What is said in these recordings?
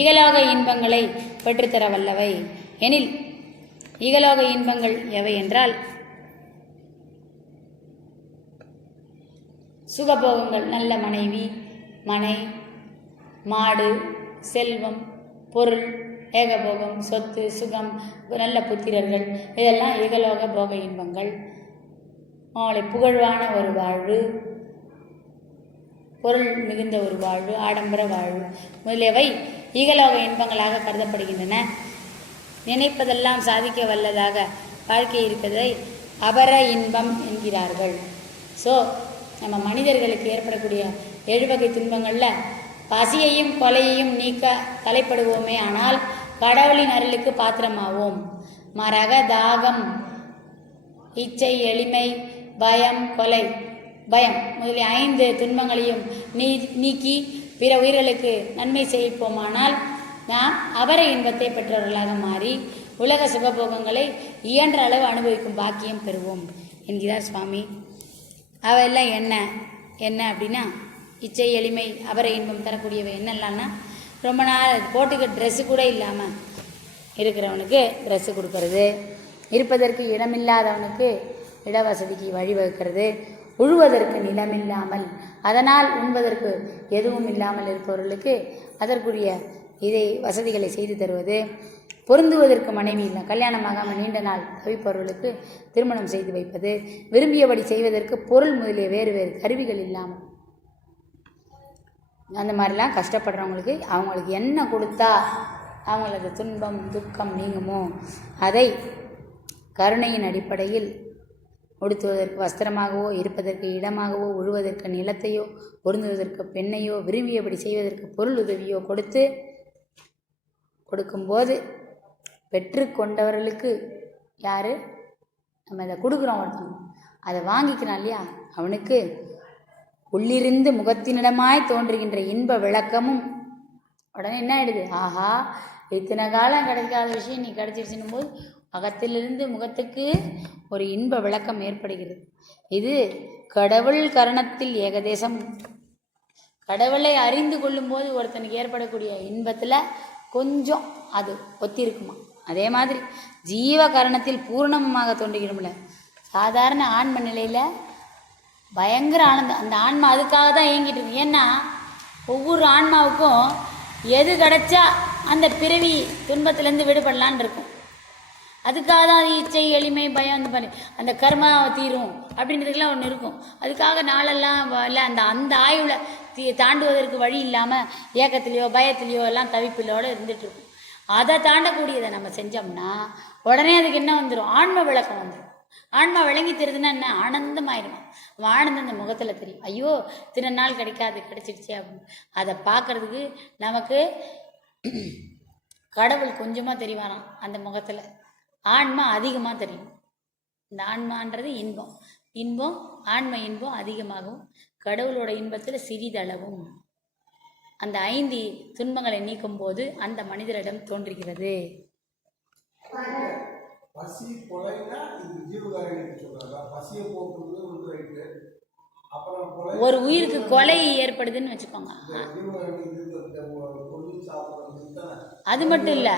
ஈகலோக இன்பங்களை பெற்றுத்தர வல்லவை எனில் ஈகலோக இன்பங்கள் எவை என்றால் சுகபோகங்கள், நல்ல மனைவி, மனை, மாடு, செல்வம், பொருள், ஏகபோகம், சொத்து, சுகம், நல்ல புத்திரர்கள், இதெல்லாம் ஈகலோக போக இன்பங்கள். அவளை புகழ்வான ஒரு வாழ்வு, பொருள் மிகுந்த ஒரு வாழ்வு, ஆடம்பர வாழ்வு முதலியவை ஈகலோக இன்பங்களாக கருதப்படுகின்றன. நினைப்பதெல்லாம் சாதிக்க வல்லதாக வாழ்க்கை இருப்பதை அபர இன்பம் என்கிறார்கள். ஸோ நம்ம மனிதர்களுக்கு ஏற்படக்கூடிய 7 வகை துன்பங்களில் பசியையும் கொலையையும் நீக்க தலைப்படுவோமே ஆனால் கடவுளின் அருளுக்கு பாத்திரமாவோம். மரக, தாகம், இச்சை, எளிமை, பயம், கொலை, பயம் முதலிய 5 துன்பங்களையும் நீக்கி பிற உயிர்களுக்கு நன்மை செய்வோமானால் நாம் அபர இன்பத்தை பெற்றவர்களாக மாறி உலக சுகபோகங்களை இயன்ற அளவு அனுபவிக்கும் பாக்கியம் பெறுவோம் என்கிறார் சுவாமி. அவையெல்லாம் என்ன அப்படின்னா, இச்சை, எளிமை, அபர இன்பம் தரக்கூடியவை என்னெல்லாம்னா, ரொம்ப நாள் போட்டுக்க ட்ரெஸ்ஸு கூட இல்லாமல் இருக்கிறவனுக்கு ட்ரெஸ்ஸு கொடுக்கறது, இருப்பதற்கு இடமில்லாதவனுக்கு இடவசதிக்கு வழிவகுக்கிறது, உழுவதற்கு நிலமில்லாமல் அதனால் உண்பதற்கு எதுவும் இல்லாமல் இருப்பவர்களுக்கு அதற்குரிய இதை வசதிகளை செய்து தருவது, பொருந்துவதற்கு மனைவி இல்லை, கல்யாணமாகாமல் நீண்ட நாள் தவிப்பவர்களுக்கு திருமணம் செய்து வைப்பது, விரும்பியபடி செய்வதற்கு பொருள் முதலிய வேறு வேறு கருவிகள் இல்லாமல் அந்த மாதிரிலாம் கஷ்டப்படுறவங்களுக்கு அவங்களுக்கு என்ன கொடுத்தா அவங்களது துன்பம் துக்கம் நீங்குமோ அதை கருணையின் அடிப்படையில் உடுத்துவதற்கு வஸ்திரமாகவோ, இருப்பதற்கு இடமாகவோ, உழுவதற்கு நிலத்தையோ, பொருந்துவதற்கு பெண்ணையோ, விரும்பியபடி செய்வதற்கு பொருள் உதவியோ கொடுக்கும்போது பெற்று கொண்டவர்களுக்கு யார் நம்ம இதை கொடுக்குறோம், ஒருத்தவங்க அதை வாங்கிக்கிறான் இல்லையா, அவனுக்கு உள்ளிருந்து முகத்தினிடமாய் தோன்றுகின்ற இன்ப விளக்கமும் உடனே என்ன ஆயிடுது, ஆஹா இத்தனை காலம் கிடைக்காத விஷயம் நீ கிடைச்சிருச்சுன்னும் போது அகத்திலிருந்து முகத்துக்கு ஒரு இன்ப விளக்கம் ஏற்படுகிறது. இது கடவுள் கரணத்தில் ஏகதேசம். கடவுளை அறிந்து கொள்ளும் போது ஒருத்தனுக்கு ஏற்படக்கூடிய இன்பத்தில் கொஞ்சம் அது ஒத்திருக்குமா. அதே மாதிரி ஜீவ கரணத்தில் பூர்ணமாக தோன்றுகிறோம்ல, சாதாரண ஆன்ம நிலையில் பயங்கர ஆனந்தம். அந்த ஆன்மா அதுக்காக தான் இயங்கிட்டு இருக்கு. ஏன்னா ஒவ்வொரு ஆன்மாவுக்கும் எது கிடைச்சா அந்த பிறவி துன்பத்திலேருந்து விடுபடலான் இருக்கும். அதுக்காக தான் இச்சை, எளிமை, பயம் அந்த கர்மா தீரும் அப்படின்றதுக்கெல்லாம் ஒன்று இருக்கும். அதுக்காக நாளெல்லாம் இல்லை அந்த ஆயுளை தாண்டுவதற்கு வழி இல்லாமல் ஏக்கத்திலையோ பயத்திலையோ எல்லாம் தவிப்பிலோடு இருந்துகிட்ருக்கும். அதை தாண்டக்கூடியதை நம்ம செஞ்சோம்னா உடனே அதுக்கு என்ன வந்துடும், ஆன்ம விளக்கம் வந்துடும். ஆன்மா விளங்கி தெரியுதுன்னா என்ன, ஆனந்தமாயிடும். ஆனந்தம் அந்த முகத்தில் தெரியும். ஐயோ தின நாள் கிடைக்காது, கிடைச்சிடுச்சு அப்படின்னு அதை பார்க்கறதுக்கு நமக்கு கடவுள் கொஞ்சமாக தெரிவாராம். அந்த முகத்தில் ஆன்மா அதிகமாக தெரியும். இந்த ஆன்மான்றது இன்பம் ஆன்ம இன்பம் அதிகமாகவும் கடவுளோட இன்பத்தில் சிறிதளவும் அந்த 5 துன்பங்களை நீக்கும் போது அந்த மனிதரிடம் தோன்றுகிறது. ஒரு உயிருக்கு கொலை ஏற்படுதுன்னு வச்சுக்கோங்க. அது மட்டும் இல்லை,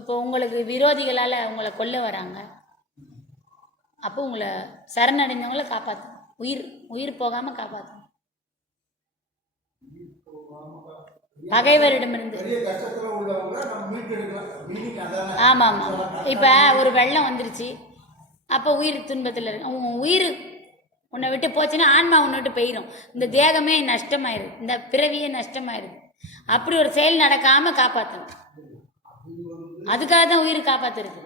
இப்போ உங்களுக்கு விரோதிகளால் உங்களை கொல்ல வராங்க, அப்போ உங்களை சரணடைந்தவங்களை காப்பாற்றணும். உயிர் போகாமல் காப்பாற்றணும். பகைவரிடமிருந்து. ஆமாம் ஆமாம். இப்போ ஒரு வெள்ளம் வந்துருச்சு, அப்போ உயிர் துன்பத்தில் இருக்கு. உயிர் உன்னை விட்டு போச்சுன்னா ஆன்மா உன்னை விட்டு போயிடும். இந்த தேகமே நஷ்டமாயிருது, இந்த பிறவியே நஷ்டமாயிருது. அப்படி ஒரு செயல் நடக்காமல் காப்பாற்றணும். அதுக்காக தான் உயிரை காப்பாற்றுறது.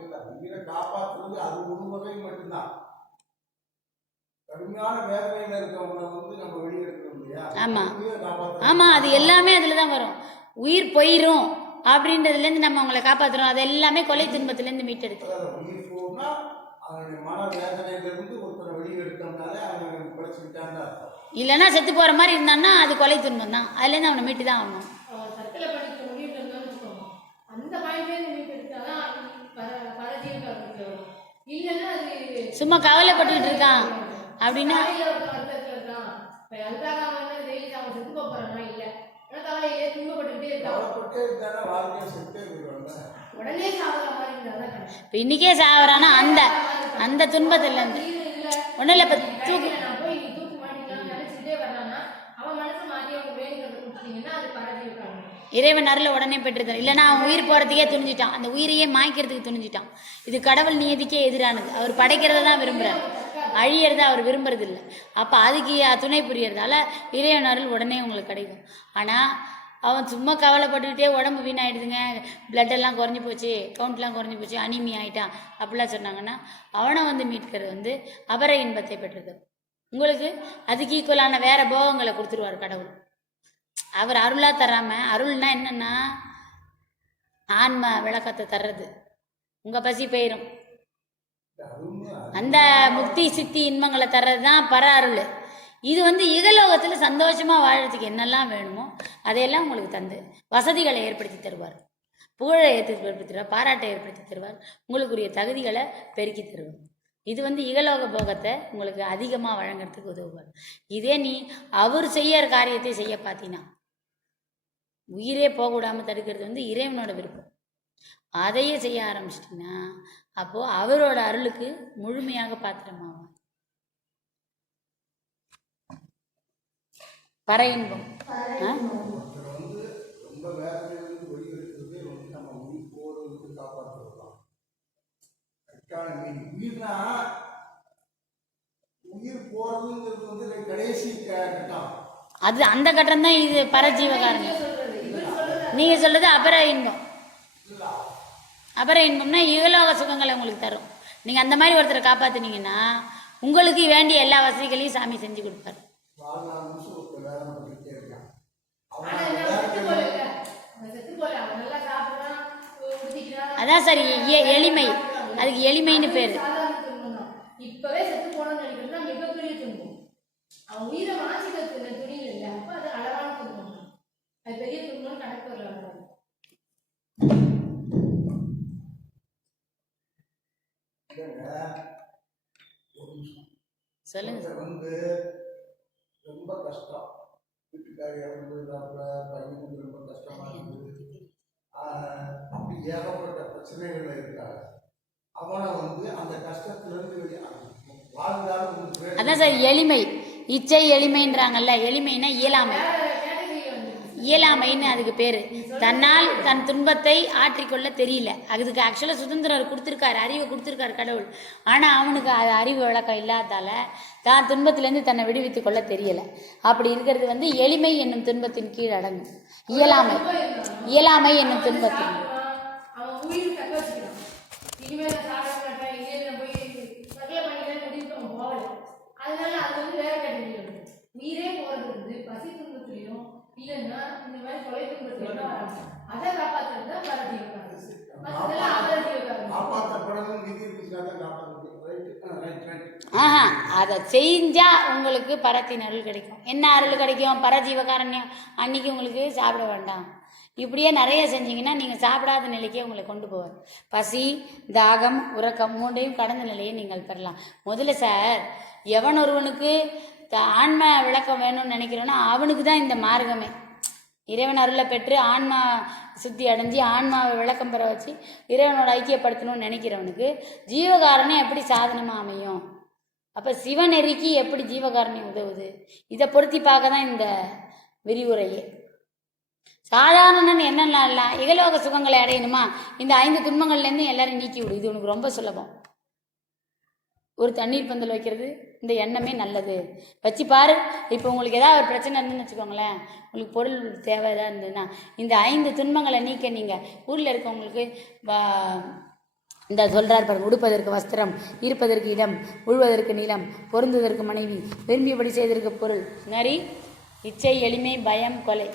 ஆமாம் ஆமாம், அது எல்லாமே அதில் தான் வரும். உயிர் போயிடும் அப்படின்றதுலேருந்து நம்ம அவங்கள காப்பாற்றுறோம். அது எல்லாமே கொலை துன்பத்திலேருந்து மீட்டெடுத்து. இல்லைன்னா செத்து போகிற மாதிரி இருந்தான்னா அது கொலை துன்பம் தான். அதுலேருந்து அவனை மீட்டு தான் ஆகணும். சும்மா கவலைப்பட்டுக்கிட்டு இருக்கான் அப்படின்னா மனக்கவலையிலே துன்பப்பட்டுக்கிட்டே இருக்கான். கவலைப்பட்டே இருந்தானா வாழ்க்கையை செத்தே போயிடுவாங்க. உடனே சாகுற மாதிரி இருந்தாதான் கணக்கு. இப்போ இன்றைக்கே சாகுறான்னா அந்த துன்பத்துலேருந்து ஒன்றும் இல்லை. இப்போ தூக்கு நான் போய் நீ தூக்கு மாட்டீங்களான்னு நினைச்சுக்கிட்டே வர்றான்னா அவன் மனசு மாற்றி அவங்க வேணுங்கிறத கொடுத்துட்டீங்கன்னா அது பரவி இருக்காங்க. இறைவன் அருளை உடனே பெற்றுதான், இல்லைன்னா அவன் உயிர் போகிறதுக்கே துணிஞ்சிட்டான், அந்த உயிரையே மாய்க்கிறதுக்கு துணிஞ்சிட்டான். இது கடவுள் நியதிக்கே எதிரானது. அவர் படைக்கிறத தான் விரும்புகிறார், அழியறத அவர் விரும்புறது இல்லை. அப்போ அதுக்கு துணை புரியறதால இறைவன் அருள் உடனே உங்களுக்கு கிடைக்கும். ஆனால் அவன் சும்மா கவலைப்பட்டுக்கிட்டே உடம்பு வீணாயிடுதுங்க, பிளட்டெல்லாம் குறைஞ்சி போச்சு, கவுண்ட்லாம் குறைஞ்சி போச்சு, அனிமி ஆகிட்டான் அப்படிலாம் சொன்னாங்கன்னா அவனை வந்து மீட்கிறது வந்து அபர இன்பத்தை பெற்றது. உங்களுக்கு அதுக்கு ஈக்குவலான வேற போகங்களை கொடுத்துருவார் கடவுள். அவர் அருளாக தராமல், அருள்னா என்னன்னா ஆன்ம விளக்கத்தை தர்றது. உங்கள் பசி போயிடும், அந்த முக்தி சித்தி இன்பங்களை தர்றது தான் பர அருள். இது வந்து இகலோகத்தில் சந்தோஷமாக வாழறதுக்கு என்னெல்லாம் வேணுமோ அதையெல்லாம் உங்களுக்கு தந்து வசதிகளை ஏற்படுத்தி தருவார், புகழை ஏற்படுத்தி தருவார், பாராட்டை ஏற்படுத்தி தருவார், உங்களுக்குரிய தகுதிகளை பெருக்கி தருவார். இது வந்து இகலோக போகத்தை உங்களுக்கு அதிகமாக வழங்குறதுக்கு உதவுவார். இதே நீ அவர் செய்யற காரியத்தை செய்ய பார்த்தீங்கன்னா உயிரே போகக்கூடாமல் தடுக்கிறது வந்து இறைவனோட விருப்பம். அதையே செய்ய ஆரம்பிச்சிட்டிங்கன்னா அப்போது அவரோட அருளுக்கு முழுமையாக பாத்திரமாகும். பர இன்பம் ஒருத்தர் வந்து ரொம்ப வேதனையிலிருந்து வெளியெடுக்கிறதே வந்து நம்ம உயிர் போறதுக்கு காப்பாற்றுறதுதான் கரெக்டான மீனிங். உயிர்னா உயிர் போறதுங்கிறது வந்து கடைசி கட்டம். அது அந்த கட்டம் தான். இது பரஜீவகாரணம். நீங்க சொல்றது அபர இன்பம். அபர இன்பம்னா இகலோக சுகங்களை உங்களுக்கு தரும். நீங்க அந்த மாதிரி ஒருத்தரை காப்பாத்துனீங்கன்னா உங்களுக்கு வேண்டிய எல்லா வசதிகளையும் சாமி செஞ்சு கொடுப்பாரு. அதான் சரி, எளிமை. அதுக்கு எளிமைன்னு பேரு. இப்பவே செத்து போனோம்னு நினைக்கிறது மிகப்பெரிய துன்பம். அவன் உயிரை மாற்றிக்கிறதுக்கு துணியில் இல்லை. அப்ப அது அளவான துன்பம், அது பெரிய துன்பம் கணக்கு வரல. சொல்லுங்க. வந்து ரொம்ப கஷ்டம், வீட்டுக்காரி இறந்து போயிடுறாப்புல, பையனுக்கு ரொம்ப கஷ்டமா இருக்குது, அப்படி ஏகப்பட்ட பிரச்சனைகள் இருக்காங்க. அவனை வந்து அந்த கஷ்டத்திலிருந்து வாழ்ந்தாலும் அதான் சார் எளிமை. இச்சை எளிமைன்றாங்கல்ல, எளிமைன்னா இயலாமை. இயலாமைன்னு அதுக்கு பேர். தன்னால் தன் துன்பத்தை ஆற்றிக்கொள்ள தெரியல. அதுக்கு ஆக்சுவலாக சுதந்திரம் கொடுத்துருக்காரு, அறிவை கொடுத்துருக்காரு கடவுள். ஆனால் அவனுக்கு அது அறிவு விளக்கம் இல்லாதால தான் துன்பத்திலேருந்து தன்னை விடுவித்து கொள்ள தெரியலை. அப்படி இருக்கிறது வந்து எளிமை என்னும் துன்பத்தின் கீழ் அடங்கும். இயலாமை, இயலாமை என்னும் துன்பத்தின் உயிரே போறது வந்து பசி துன்பத்திலையும் இல்லைன்னா இந்த மாதிரி கொலை துன்பத்திலையும் வராங்க. அதை காப்பாற்றுறது அதை செஞ்சா உங்களுக்கு பரத்தின் அருள் கிடைக்கும். என்ன அருள் கிடைக்கும்? பரஜீவகாரண்யம். அன்னைக்கு உங்களுக்கு சாப்பிட வேண்டாம். இப்படியே நிறைய செஞ்சீங்கன்னா நீங்கள் சாப்பிடாத நிலைக்கே உங்களை கொண்டு போவார். பசி, தாகம், உறக்கம் மூன்றையும் கடந்த நிலையை நீங்கள் பெறலாம். முதல்ல சார், எவன் ஒருவனுக்கு ஆன்ம விளக்கம் வேணும்னு நினைக்கிறோன்னா அவனுக்கு தான் இந்த மார்க்கமே. இறைவன் அருளை பெற்று ஆன்மா சுத்தி அடைஞ்சி ஆன்மாவை விளக்கம் பெற வச்சு இறைவனோட ஐக்கியப்படுத்தணும்னு நினைக்கிறவனுக்கு ஜீவகாரண்யம் எப்படி சாதனமாக அமையும்? அப்போ சிவநெறிக்கு எப்படி ஜீவகாரண்யம் உதவுது? இதை பொருத்தி பார்க்க தான் இந்த விரிவுரையே. சாதாரணன்னு என்னெல்லாம் இல்லை, இகலோக சுகங்களை அடையணுமா, இந்த 5 துன்பங்கள்லேருந்து எல்லாரும் நீக்கி விடு. இது உனக்கு ரொம்ப சுலபம். ஒரு தண்ணீர் பந்தல் வைக்கிறது, இந்த எண்ணமே நல்லது வச்சு பாரு. இப்போ உங்களுக்கு ஏதாவது ஒரு பிரச்சனை இருந்துன்னு வச்சுக்கோங்களேன், உங்களுக்கு பொருள் தேவை ஏதாவது இருந்ததுன்னா இந்த 5 துன்பங்களை நீக்க நீங்கள் ஊரில் இருக்கவங்களுக்கு இந்த சொல்கிறார் பாருங்க, உடுப்பதற்கு வஸ்திரம், இருப்பதற்கு இடம், உழுவதற்கு நிலம், பொருந்துவதற்கு மனைவி, விரும்பியபடி செய்வதற்கு பொருள், நரி, இச்சை, எளிமை, பயம், கொலை,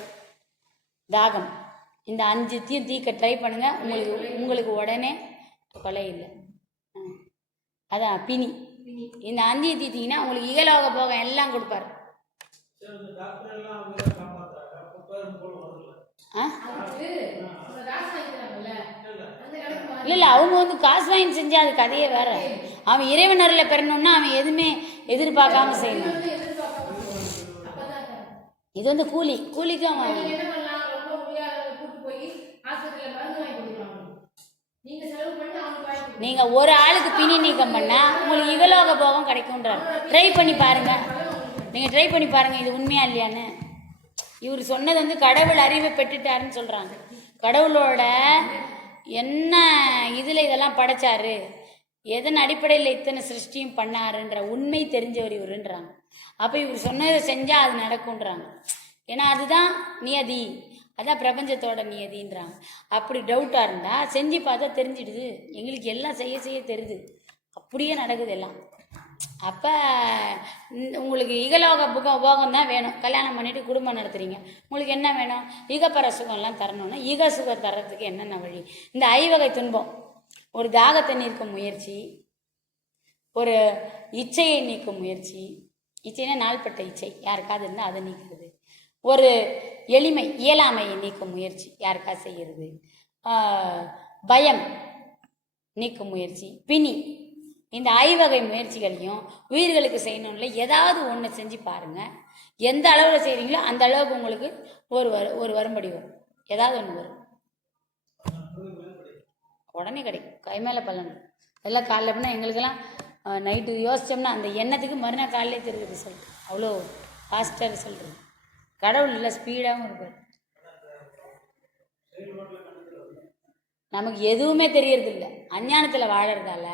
தாகம். இந்த 5த்தையும் தீக்க ட்ரை பண்ணுங்க. உங்களுக்கு உடனே கொலை இல்லை. அதான் பிணி. இந்த 5 தீத்தீங்கன்னா உங்களுக்கு இகலோக போகம் எல்லாம் கொடுப்பாரு. இல்லை அவங்க வந்து காசு வாங்கி செஞ்சா அது கதையே வேற. அவன் இறைவன் அருளை பெறணும்னா அவன் எதுவுமே எதிர்பார்க்காம செய்யணும். இது வந்து கூலிக்கும் நீங்க என்ன பண்ணலாம், ரொம்ப முடியாதவங்க கூட்டு போய் ஆஸ்பத்திரியில மருந்து வாங்கி கொடுக்கலாம். நீங்க செலவு பண்ணி அவங்க வாங்கி கொடுக்கலாம். நீங்க ஒரு ஆளுக்கு பிணி நீக்கம் பண்ணா உங்களுக்கு இகலோக போகம் கிடைக்கும்ன்றார். ட்ரை பண்ணி பாருங்க, நீங்க ட்ரை பண்ணி பாருங்க இது உண்மையா இல்லையான்னு. இவர் சொன்னது வந்து கடவுள் அறிவை பெற்றுட்டாருன்னு சொல்றாங்க. கடவுளோட என்ன இதுல இதெல்லாம் படைச்சாரு, எதன் அடிப்படையில் இத்தனை சிருஷ்டியும் பண்ணாருன்ற உண்மை தெரிஞ்சவர் இவருன்றாங்க. அப்போ இவர் சொன்னதை செஞ்சால் அது நடக்கும்ன்றாங்க. ஏன்னா அதுதான் நியதி, அதான் பிரபஞ்சத்தோட நியதின்றாங்க. அப்படி டவுட்டாக இருந்தால் செஞ்சு பார்த்தா தெரிஞ்சிடுது. எங்களுக்கு எல்லாம் செய்ய செய்ய தெரியுது, அப்படியே நடக்குது எல்லாம். அப்போ உங்களுக்கு இகலோக போகம் தான் வேணும். கல்யாணம் பண்ணிட்டு குடும்பம் நடத்துறீங்க, உங்களுக்கு என்ன வேணும்? ஈகப்பர சுகம்லாம் தரணும்னா ஈக சுகம் தர்றதுக்கு என்னென்ன வழி? இந்த ஐவகை துன்பம், ஒரு தாகத்தை நீக்கும் முயற்சி, ஒரு இச்சையை நீக்கும் முயற்சி. இச்சைனா நாள்பட்ட இச்சை யாருக்காவது இருந்தால் அதை நீக்கிறது. ஒரு எளிமை இயலாமையை நீக்கும் முயற்சி யாருக்காவது செய்கிறது. பயம் நீக்கும் முயற்சி, பிணி. இந்த ஐவகை முயற்சிகளையும் உயிர்களுக்கு செய்யணும்ல ஏதாவது ஒன்று செஞ்சு பாருங்கள். எந்த அளவில் செய்கிறீங்களோ அந்த அளவுக்கு உங்களுக்கு ஒரு வரும்படி வரும், ஏதாவது ஒன்று வரும், உடனே கிடைக்கும். கை மேலே பலன். எல்லாம் காலைல பண்ணால் எங்களுக்கெல்லாம் நைட்டு யோசித்தோம்னா அந்த எண்ணத்துக்கு மறுநாள் காலையிலே தெரியுது ரிசல்ட். அவ்வளோ ஃபாஸ்ட்டாக ரிசல்ட் இருக்குது. கடவுள் இல்லை, ஸ்பீடாகவும் இருப்பார். நமக்கு எதுவுமே தெரியறது இல்லை, அஞ்ஞானத்தில் வாழறதால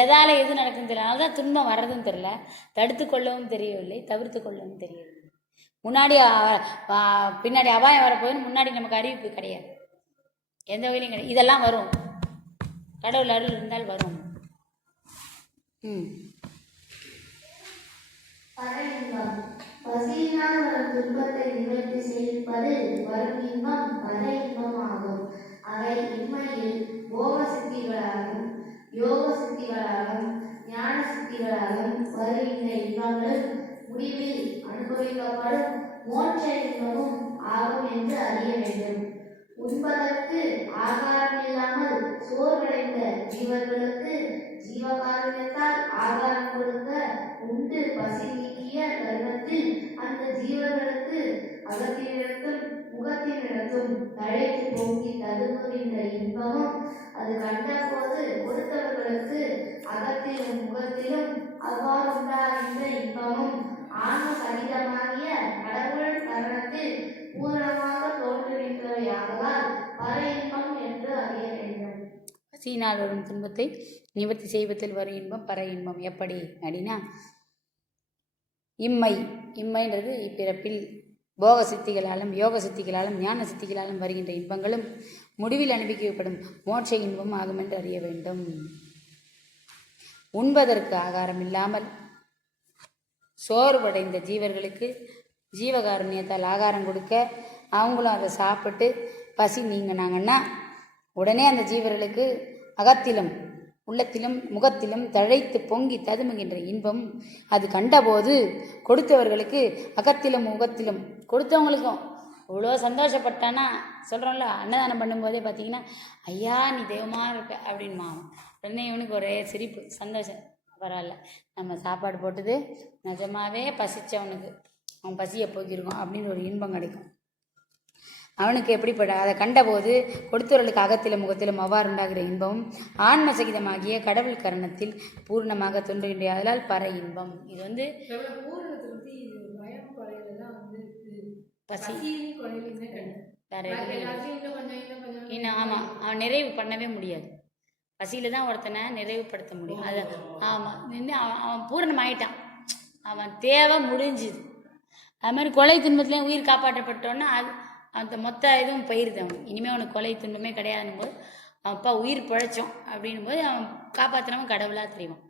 எதால் எது நடக்குன்னு தெரியல. அதனால தான் துன்பம் வர்றதுன்னு தெரியல, தடுத்து கொள்ளவும் தெரியவில்லை, தவிர்த்து கொள்ளவும் தெரியவில்லை. முன்னாடி பின்னாடி அபாயம் வரப்போகுதுன்னு முன்னாடி நமக்கு அறிவிப்பு கிடையாது, எந்த வகையிலையும் கிடையாது. இதெல்லாம் வரும், கடவுள் அருள் இருந்தால் வரும். பசியினால் வரும் துன்பத்தை நிவர்த்தி செய்வது வரும் இன்பம் பர இன்பமாகும். அவை இன்மையில் போக சித்திகளாகவும் யோக சித்திகளாகவும் ஞான சித்திகளாகவும் வருகின்ற இன்பங்கள் முடிவில் அனுபவிக்கப்படும் மோட்ச இன்பமும் ஆகும் என்று அறிய வேண்டும். உண்பதற்கு ஆகாரம் இல்லாமல் சோர்வடைந்த ஜீவர்களுக்கு ஜீவகாரணத்தால் ஆகாரம் கொடுக்க உண்டு பசி நீக்கிய தருணத்தில் அந்த ஜீவர்களுக்கு அகத்தினிடத்தும் முகத்தினிடத்தும் தழைத்து பொங்கி ததும்புகின்ற இன்பமும் அது கண்டபோது கொடுத்தவர்களுக்கு அகத்திலும் முகத்திலும் அவ்வாறு உண்டாகின்ற இன்பமும் ஆன்ம சகிதமாகிய கடவுள் கரணத்தில் பூரணமாக தோன்றுகின்றவையாகலால் பர இன்பம் என்று அறிய வேண்டும். பசியினால் வரும் துன்பத்தை நிவர்த்தி செய்வதில் வரும் இன்பம் பர இன்பம். எப்படி அப்படின்னா, இம்மைன்றது இப்பிறப்பில் போக சித்திகளாலும் யோக சித்திகளாலும் ஞான சித்திகளாலும் வருகின்ற இன்பங்களும் முடிவில் அனுபவிக்கப்படும் மோட்ச இன்பம் ஆகும் என்று அறிய வேண்டும். உண்பதற்கு ஆகாரம் இல்லாமல் சோர்வடைந்த ஜீவர்களுக்கு ஜீவகாருண்யத்தால் ஆகாரம் கொடுக்க அவங்களும் அதை சாப்பிட்டு பசி நீங்கினாங்கன்னா உடனே அந்த ஜீவர்களுக்கு அகத்திலும் உள்ளத்திலும் முகத்திலும் தழைத்து பொங்கி ததுமுகின்ற இன்பம் அது கண்டபோது கொடுத்தவர்களுக்கு அகத்திலும் முகத்திலும் கொடுத்தவங்களுக்கும் இவ்வளோ சந்தோஷப்பட்டானா சொல்கிறோம்ல, அன்னதானம் பண்ணும்போதே பார்த்தீங்கன்னா ஐயா நீ தெய்வமாக இருப்ப அப்படின்மா. உடனே இவனுக்கு ஒரே சிரிப்பு, சந்தோஷம். பரவாயில்ல, நம்ம சாப்பாடு போட்டது நிஜமாவே பசிச்சவனுக்கு அவன் பசியை போக்கியிருக்கோம் அப்படின்னு ஒரு இன்பம் கிடைக்கும். அவனுக்கு எப்படிப்பட்ட அதை கண்டபோது கொடுத்தவர்களுக்கு அகத்திலும் முகத்திலும் அவ்வாறு உண்டாகிற இன்பமும் ஆன்ம சகிதமாகிய கடவுள் கரணத்தில் பூர்ணமாக தோன்றுகின்ற அதனால் பற இன்பம். இது வந்து பசி வேற இன்னும் ஆமாம், அவன் நிறைவு பண்ணவே முடியாது. பசியில் தான் ஒருத்தனை நிறைவுபடுத்த முடியும். அது ஆமாம், நின்று அவன் பூரணம் ஆயிட்டான், அவன் தேவை முடிஞ்சுது. அது மாதிரி கொலை துன்பத்துலேயும் உயிர் காப்பாற்றப்பட்டோன்னா அது அந்த மொத்த இதுவும் போயிருது. அவன் இனிமேல் அவனுக்கு கொலை துன்பமே கிடையாதுன்னு போது அவன் அப்பா உயிர் பிழைச்சோம் அப்படின்னும் போது அவன் காப்பாற்றினவன் கடவுளாக தெரியும்.